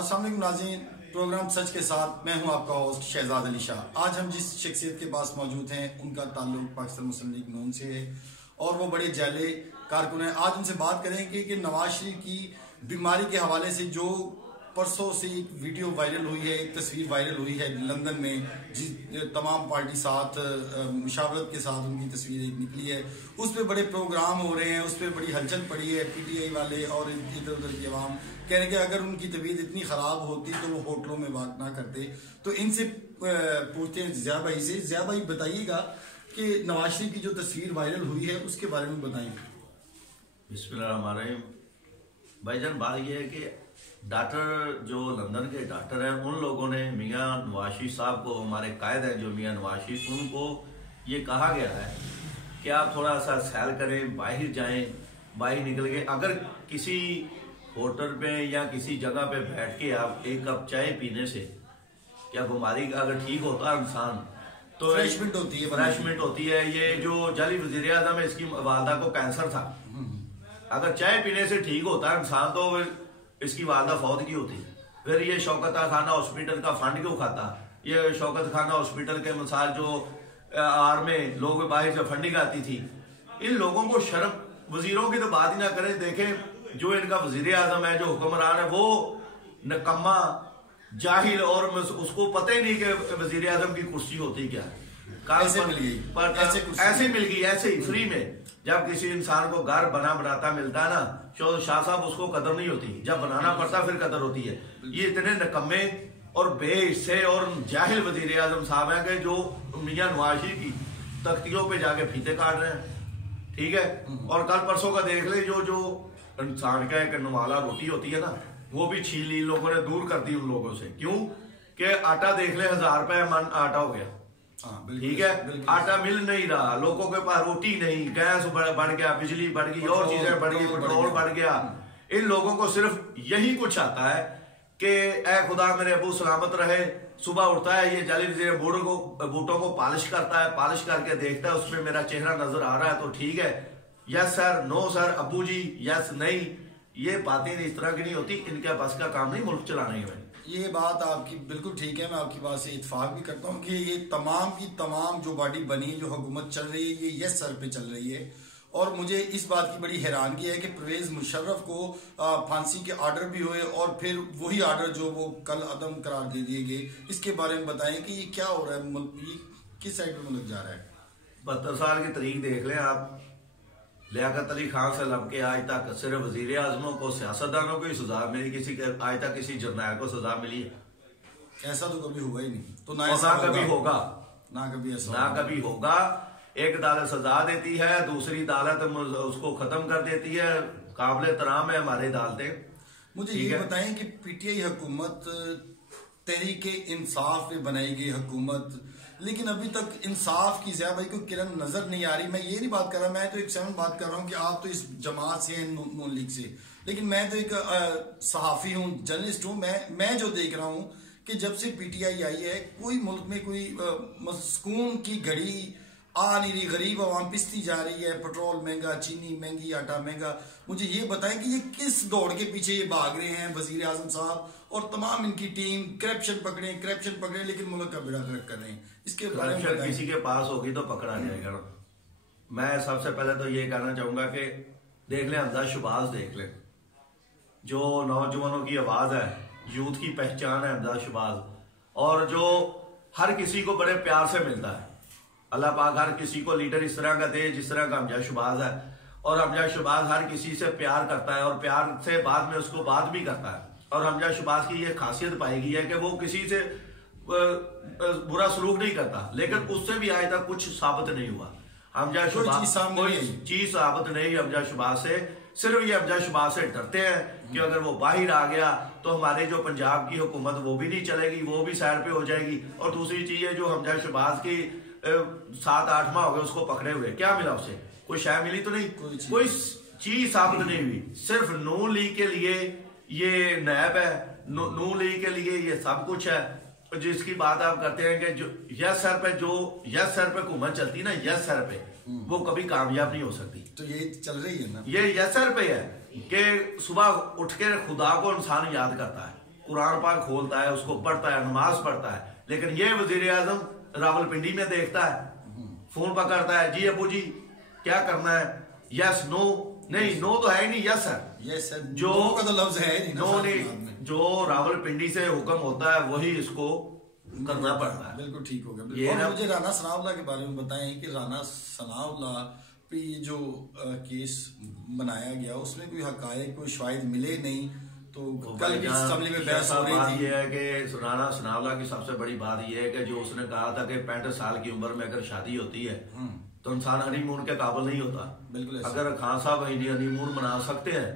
अस्सलाम वालेकुम नाज़रीन, प्रोग्राम सच के साथ मैं हूं आपका होस्ट शहजाद अली शाह। आज हम जिस शख्सियत के पास मौजूद हैं उनका ताल्लुक पाकिस्तान मुस्लिम लीग नून से है और वो बड़े जाले कारकुन हैं। आज उनसे बात करेंगे कि नवाज शरीफ की बीमारी के हवाले से जो परसों से एक वीडियो वायरल हुई है, एक तस्वीर वायरल हुई है लंदन में, जिस तमाम पार्टी साथ मुशावरत के साथ उनकी तस्वीर एक निकली है। उस पर बड़े प्रोग्राम हो रहे हैं, उस पर बड़ी हलचल पड़ी है। PTI वाले और इधर उधर की आवाम कह रहे हैं कि अगर उनकी तबीयत इतनी ख़राब होती तो वो होटलों में बात ना करते। तो इनसे पूछते हैं ज़िया भाई से। ज़िया भाई बताइएगा कि नवाज शरीफ की जो तस्वीर वायरल हुई है उसके बारे में बताएंगे। बिस्मिल्लाहिर्रहमानिर्रहीम। भाईजान, बात यह है कि डॉक्टर जो लंदन के डॉक्टर हैं उन लोगों ने मियां नवाज शरीफ साहब को, हमारे कायद हैं जो मियां नवाज शरीफ, उनको ये कहा गया है कि आप थोड़ा सा सैर करें, बाहर जाएं, बाहर निकल के अगर किसी होटल पे या किसी जगह पे बैठ के आप एक कप चाय पीने से क्या बीमारी अगर ठीक होता है इंसान तो फ्रेशमेंट होती है। ये जो जाली वजीर आज़म है, इसकी वालदा को कैंसर था, अगर चाय पीने से ठीक होता है इंसान तो इसकी वालदा फौत की होती। फिर ये शौकत खाना हॉस्पिटल का फंड क्यों खाता? ये शौकत खाना हॉस्पिटल के मिसाल जो आर में लोग बाहर से फंडिंग आती थी, इन लोगों को शर्म, वजीरों की तो बात ही ना करें। देखें जो इनका वजीर आजम है, जो हुक्मरान है, वो नकम्मा, जाहिल और उसको पता ही नहीं कि वजीर आजम की कुर्सी होती क्या है। ऐसे मिल गई, ऐसे ही फ्री में। जब किसी इंसान को घर बनाता मिलता है ना, शाह साहब, उसको कदर नहीं होती, जब बनाना पड़ता फिर कदर होती है। ये इतने नकम्मे और बेहिस्से और जाहिल वजीर आजम साहब हैं कि जो मियां नवाज शरीफ की तख्तियों पे जाके फीते काट रहे हैं। ठीक है। और कल परसों का देख ले, जो इंसान का एक नवाला रोटी होती है ना, वो भी छीन ली लोगों ने, दूर कर दी उन लोगों से। क्यों कि आटा देख ले 1000 रुपए मन आटा हो गया। ठीक है, आटा मिल नहीं रहा, लोगों के पास रोटी नहीं, गैस बढ़ गया, बिजली बढ़ गई, और चीजें बढ़ गई, पेट्रोल बढ़ गया। इन लोगों को सिर्फ यही कुछ आता है कि ऐ खुदा मेरे अबू सलामत रहे। सुबह उठता है, ये जाली वजीर बूटों को पॉलिश करता है, पॉलिश करके देखता है उसमें मेरा चेहरा नजर आ रहा है तो ठीक है, yes sir, no sir, Abu ji, yes नहीं। ये बातें इस तरह की नहीं होती, इनके बस का काम नहीं मुल्क चलाने में। ये बात आपकी बिल्कुल ठीक है, मैं आपकी बात से इत्तेफाक भी करता हूँ कि ये तमाम की तमाम जो बॉडी बनी, जो हुकूमत चल रही है, ये यस सर पे चल रही है। और मुझे इस बात की बड़ी हैरानगी है कि परवेज मुशर्रफ को फांसी के ऑर्डर भी हुए और फिर वही ऑर्डर जो वो कल अदम करार दे दिए गए। इसके बारे में बताएं कि ये क्या हो रहा है, ये किस साइड पे मुल्क जा रहा है। 72 साल की तारीख देख लें आप। लियाकत अली खान से लब के आज तक सिर्फ वजीर आजमों को, सियासतदानों को ही सजा मिली, आज तक किसी जर्नैल को सजा मिली है? ऐसा तो कभी हुआ ही नहीं, तो ना कभी होगा, ना कभी होगा। एक अदालत सजा देती है, दूसरी अदालत उसको खत्म कर देती है। काबिल तराम है हमारी अदालतें। मुझे ये बताएं कि PTI हुकूमत तहरीके इंसाफ पे बनाई गई हुकूमत, लेकिन अभी तक इंसाफ की ज़िया भाई को किरण नजर नहीं आ रही। मैं ये नहीं बात कर रहा, मैं तो एक सेवन बात कर रहा हूँ कि आप तो इस जमात से हैं, नून लीग से, लेकिन मैं तो एक सहाफ़ी हूँ, जर्नलिस्ट हूँ। मैं जो देख रहा हूँ कि जब से PTI आई है, कोई मुल्क में कोई सुकून की घड़ी आ नहीं रही, गरीब आवाम पिसती जा रही है, पेट्रोल महंगा, चीनी महंगी, आटा महंगा। मुझे ये बताएं कि ये किस दौड़ के पीछे ये भाग रहे हैं वजीर आजम साहब और तमाम इनकी टीम? करप्शन पकड़े, लेकिन मुल्क का बेड़ा गर्क कर रहे हैं। इसके बारे में किसी के पास होगी तो पकड़ा जाएगा ना। मैं सबसे पहले तो ये कहना चाहूंगा कि देख लें हमजा शहबाज, देख लें, जो नौजवानों की आवाज है, यूथ की पहचान है हमजा शहबाज, और जो हर किसी को बड़े प्यार से मिलता है। अल्लाह पाक हर किसी को लीडर इस तरह का दे जिस तरह का हमजा शहबाज है। और हमजा शहबाज हर किसी से प्यार करता है और प्यार से बाद में उसको बात भी करता है। और हमजा शहबाज की ये खासियत पाई गई है कि वो किसी से बुरा सलूक नहीं करता, लेकिन उससे भी आज तक कुछ साबित नहीं हुआ। हमजा शहबाज कोई चीज साबित नहीं हमजा शहबाज से। सिर्फ ये हमजा शहबाज से डरते हैं कि अगर वो बाहर आ गया तो हमारे जो पंजाब की हुकूमत वो भी नहीं चलेगी, वो भी साइड पे हो जाएगी। और दूसरी चीज है, जो हमजा शहबाज की 7-8 माह हो गए उसको पकड़े हुए, क्या मिला उसे? कोई शायद मिली तो नहीं, कोई चीज साबित नहीं हुई। सिर्फ नून लीग के लिए ये नैब है, नून लीग के लिए ये सब कुछ है। जिसकी बात आप करते हैं कि जो यस सर पे हुकूमत चलती ना, यस सर पे, वो कभी कामयाब नहीं हो सकती। तो ये चल रही है ना, ये यस सर पे है कि सुबह उठ के खुदा को इंसान याद करता है, कुरान पाक खोलता है, उसको पढ़ता है, नमाज पढ़ता है। लेकिन ये वजीर आजम रावलपिंडी में देखता है, फोन पकड़ता है, जी अबू जी क्या करना है, यस नो, नहीं नो तो है ही नहीं, यस है, यस है, जो नो का तो लफ्ज है नहीं, नो नहीं, जो रावलपिंडी से हुक्म होता है वही इसको करना पड़ता है। बिल्कुल ठीक हो गया। ये और ना, मुझे राना सनाउल्लाह के बारे में बताएं कि राना सनाउल्लाह पे ये जो केस बनाया गया उसमें कोई हकायक, कोई शायद मिले नहीं, तो कल भी असेंबली में बहस हो रही थी। ये है कि राना सनाउल्लाह की सबसे बड़ी बात ये है कि जो उसने कहा था कि 65 साल की उम्र में अगर शादी होती है तो इंसान हनीमून के काबिल नहीं होता। बिल्कुल। अगर खान साहब हनीमून मना सकते हैं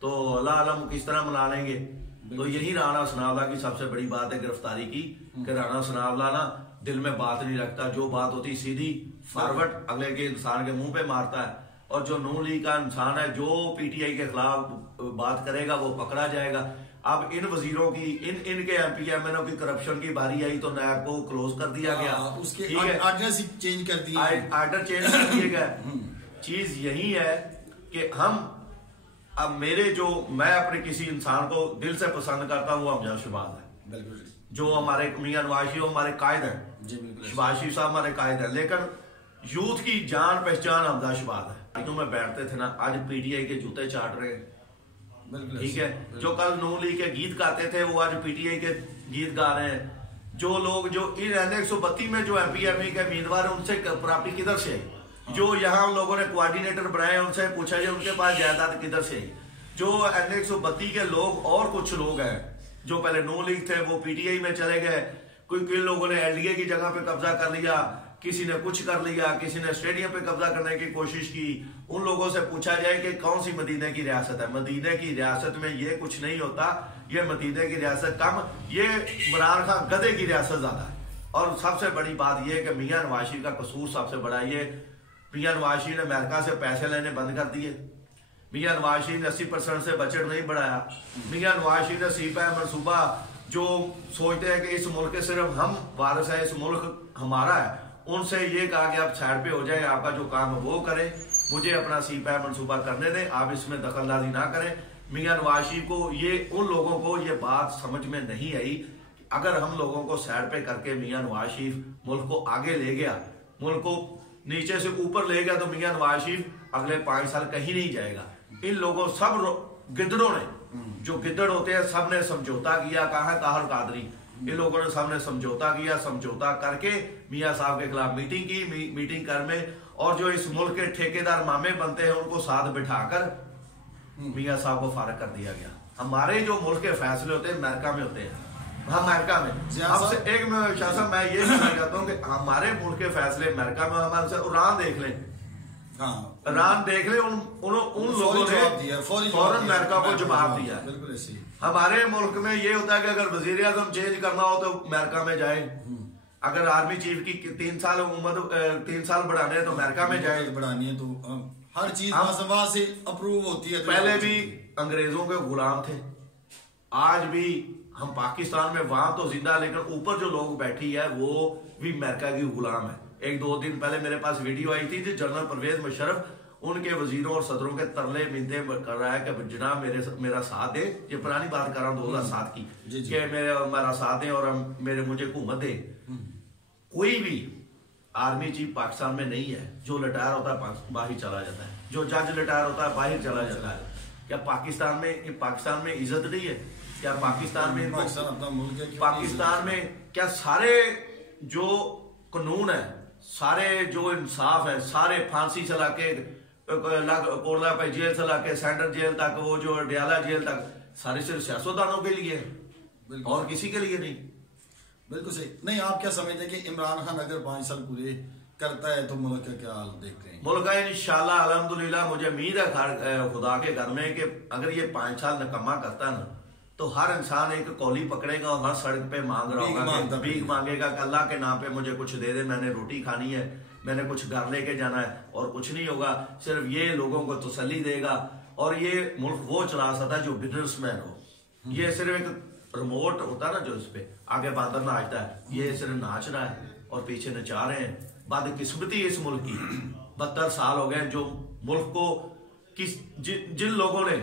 तो अल्लाह आलम किस तरह मना लेंगे। तो यही राना सनाउल्लाह की सबसे बड़ी बात है गिरफ्तारी की, कि राना सनाउल्लाह ना दिल में बात नहीं रखता, जो बात होती सीधी फॉरवर्ड अगले के इंसान के मुंह पे मारता है। और जो नून लीग का इंसान है, जो पीटीआई के खिलाफ बात करेगा वो पकड़ा जाएगा। अब इन वजीरों की, इनके एमपीएमएनओ की करप्शन की बारी आई तो नैब को क्लोज कर दिया गया, उसके आर्डर चेंज कर दिया, आर्डर चेंज कर दिए गए। चीज यही है कि हम अब मैं अपने किसी इंसान को दिल से पसंद करता हूँ, वो अमजद शहबाज है। बिल्कुल। जो हमारे मियां नवाज शरीफ हमारे कायद हैं, शहबाज शरीफ साहब हमारे कायद हैं, लेकिन यूथ की जान पहचान अमजद शहबाज है। तो में बैठते थे ना, आज पीटीआई के जूते चाट रहे हैं, ठीक है। जो कल नून लीग के गीत गाते थे वो आज पीटीआई के गीत गा रहे हैं। जो लोग जो इन NA-132 में जो एमपीएमई के उम्मीदवार है उनसे प्राप्ति किधर से आई? जो यहाँ उन लोगों ने कोऑर्डिनेटर बनाए उनसे पूछा जाए उनके पास जायदाद किधर से आई? जो NA-132 के लोग और कुछ लोग हैं जो पहले नून लीग थे वो पीटीआई में चले गए, किन लोगों ने एलडीए की जगह पे कब्जा कर लिया, किसी ने कुछ कर लिया, किसी ने स्टेडियम पे कब्जा करने की कोशिश की। उन लोगों से पूछा जाए कि कौन सी मदीने की रियासत है? मदीने की रियासत में ये कुछ नहीं होता, ये मदीने की रियासत कम, ये इमरान खान गधे की रियासत ज्यादा है। और सबसे बड़ी बात यह कि मियां नवाज शरीफ का कसूर सबसे बड़ा ये, मियां नवाज शरीफ ने अमेरिका से पैसे लेने बंद कर दिए, मियां नवाज शरीफ ने 80% से बजट नहीं बढ़ाया, मियां नवाज शरीफ ने सीपा मनसूबा जो सोचते हैं कि इस मुल्क के सिर्फ हम वारिस है, इस मुल्क हमारा है, उनसे ये कहा कि आप साइड पे हो जाए, आपका जो काम है वो करें, मुझे अपना सीपा मनसूबा करने दें, आप इसमें दखलंदाजी ना करें। मियां नवाज शरीफ को उन लोगों को ये बात समझ में नहीं आई। अगर हम लोगों को साइड पे करके मियां नवाज शरीफ मुल्क को आगे ले गया, मुल्क को नीचे से ऊपर ले गया, तो मियां नवाज शरीफ अगले 5 साल कहीं नहीं जाएगा। इन लोगों सब गिद्दड़ों ने, जो गिद्दड़ होते हैं, सब ने समझौता किया। कहा है ताहर कादरी, इन लोगों ने सबने समझौता किया, समझौता करके मियां साहब के खिलाफ मीटिंग की, मीटिंग कर में, और जो इस मुल्क के ठेकेदार मामे बनते हैं उनको साथ बिठाकर मियां साहब को फारग कर दिया गया। हमारे जो मुल्क के फैसले होते हैं अमेरिका में होते हैं, अमेरिका में हमसे एक शासन मैं ये कहना चाहता हूँ कि हमारे मुल्क के फैसले अमेरिका में, हमारे से ईरान देख लें, ईरान देख ले, उन लोगों ने फौरन अमेरिका को जवाब दिया। बिल्कुल ऐसे ही हमारे मुल्क में ये होता है कि अगर वजीर आजम चेंज करना हो तो अमेरिका में जाए, अगर आर्मी चीफ की 3 साल उम्र 3 साल बढ़ाने हैं तो अमेरिका में जाए, बढ़ानी है तो हर चीज वहां से अप्रूव होती है। पहले भी अंग्रेजों के गुलाम थे, आज भी हम पाकिस्तान में, वहां तो जिंदा, लेकिन ऊपर जो लोग बैठी है वो भी अमेरिका की गुलाम है। 1-2 दिन पहले मेरे पास वीडियो आई थी, जनरल परवेज मुशर्रफ उनके वजीरों और सदरों के तरले मिनते कर रहा है कि जनाब मेरा साथ दे। ये पुरानी बात कर रहा हूँ 2007 की, कि मेरा साथ दे और मुझे हुकूमत दे। कोई भी आर्मी चीफ पाकिस्तान में नहीं है, जो रिटायर होता है बाहर चला जाता है, जो जज रिटायर होता है बाहर चला जाता है। क्या पाकिस्तान में इज्जत नहीं है? क्या पाकिस्तान में अपना मुल्क है? पाकिस्तान में क्या सारे जो कानून है, सारे जो इंसाफ है, सारे फांसी चला के कोटला पे जेल चला के सेंट्रल जेल तक, वो जो अडियाला जेल तक, सारे सिर्फ सियासतदानों के लिए है और किसी के लिए नहीं। बिल्कुल सही। नहीं, आप क्या समझते हैं कि इमरान खान अगर 5 साल पूरे करता है तो मुल्क का क्या हाल देखते हैं? मुल्क का इंशाल्लाह अल्हम्दुलिल्लाह मुझे उम्मीद है खुदा के घर में कि अगर ये 5 साल निकम्मा करता ना तो हर इंसान एक कौली पकड़ेगा और हर सड़क पे मांग रहा होगा, भीख मांगेगा कि अल्लाह के नाम पे मुझे कुछ दे दे, मैंने रोटी खानी है, मैंने कुछ घर लेके जाना है, और कुछ नहीं होगा। सिर्फ ये लोगों को तसल्ली देगा। और ये मुल्क वो चला सकता है जो बिजनेसमैन हो। ये सिर्फ एक रिमोट होता है ना जो इस पे आगे बादल नाचता है, ये सिर्फ नाच रहा है और पीछे नचा रहे हैं। बदकिस्मती इस मुल्क की 72 साल हो गए जो मुल्क को जिन लोगों ने,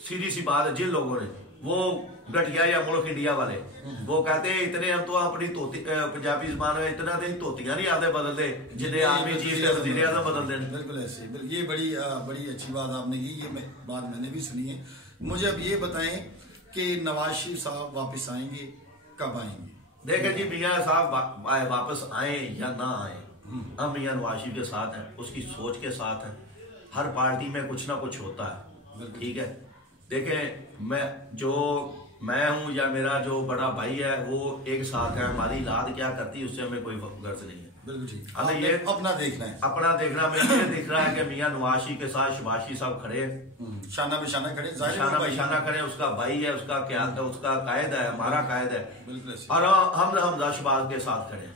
सीधी सी बात है, जिन लोगों ने वो घटिया या मुल्क इंडिया वाले, वो कहते हैं इतने हम तो अपनी तोती पंजाबी जबान में इतना दिन तोतियां नहीं आते बदलते जिन्हें आर्मी चीफ से वजीर आज़म बदल दें। बिल्कुल ऐसे, ये बड़ी अच्छी बात आपने की, ये बात मैंने भी सुनी है। मुझे अब ये बताएं कि नवाज शरीफ साहब वापस आएंगे, कब आएंगे? देखें जी, मियाँ साहब वापस आए या ना आए, हम मियाँ नवाज शरीफ के साथ हैं, उसकी सोच के साथ हैं। हर पार्टी में कुछ ना कुछ होता है, ठीक है। देखें, मैं हूं या मेरा जो बड़ा भाई है वो एक साथ है, हमारी लाद क्या करती है उससे हमें कोई गर्ज नहीं है। बिल्कुल ठीक, हमें ये अपना देखना है, अपना देखना। में ये दिख रहा है कि मियाँ नवाज शरीफ के साथ शहबाज शरीफ साहब खड़े, शाना बिशाना खड़े, शाना बिशाना खड़े, उसका भाई है, उसका क्या उसका कायद है, हमारा कायद है, बिल्कुल। और हम हमजा शहबाज के साथ खड़े।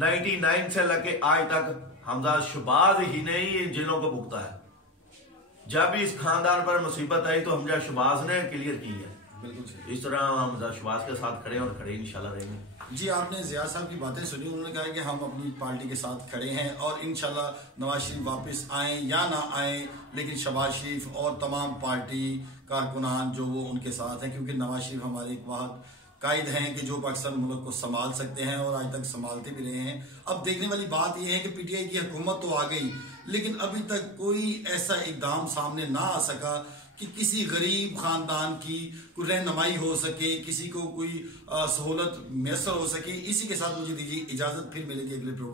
99 से लेके आज तक हमजा शहबाज ही नहीं जिलों को भुगता है। जब भी इस खानदान पर मुसीबत आई तो हमजा शहबाज ने क्लियर की है। इस तरह हम शहबाज के साथ खड़े और खड़े इंशाल्लाह रहेंगे। जी, आपने ज़िया साहब की बातें सुनी, उन्होंने कहा कि हम अपनी पार्टी के साथ खड़े हैं और इंशाल्लाह नवाज शरीफ वापस आए या ना आए, लेकिन शहबाज शरीफ और तमाम पार्टी कारकुनान जो वो उनके साथ हैं, क्योंकि नवाज शरीफ हमारे एक बहुत कायद हैं कि जो पाकिस्तान मुल्क को संभाल सकते हैं और आज तक संभालते भी रहे हैं। अब देखने वाली बात यह है कि पीटीआई की हुकूमत तो आ गई, लेकिन अभी तक कोई ऐसा इकदाम सामने ना आ सका कि किसी गरीब खानदान की कोई रहनुमाई हो सके, किसी को कोई सहूलत मैसर हो सके। इसी के साथ मुझे दीजिए इजाजत, फिर मिलेगी अगले प्रोग्राम।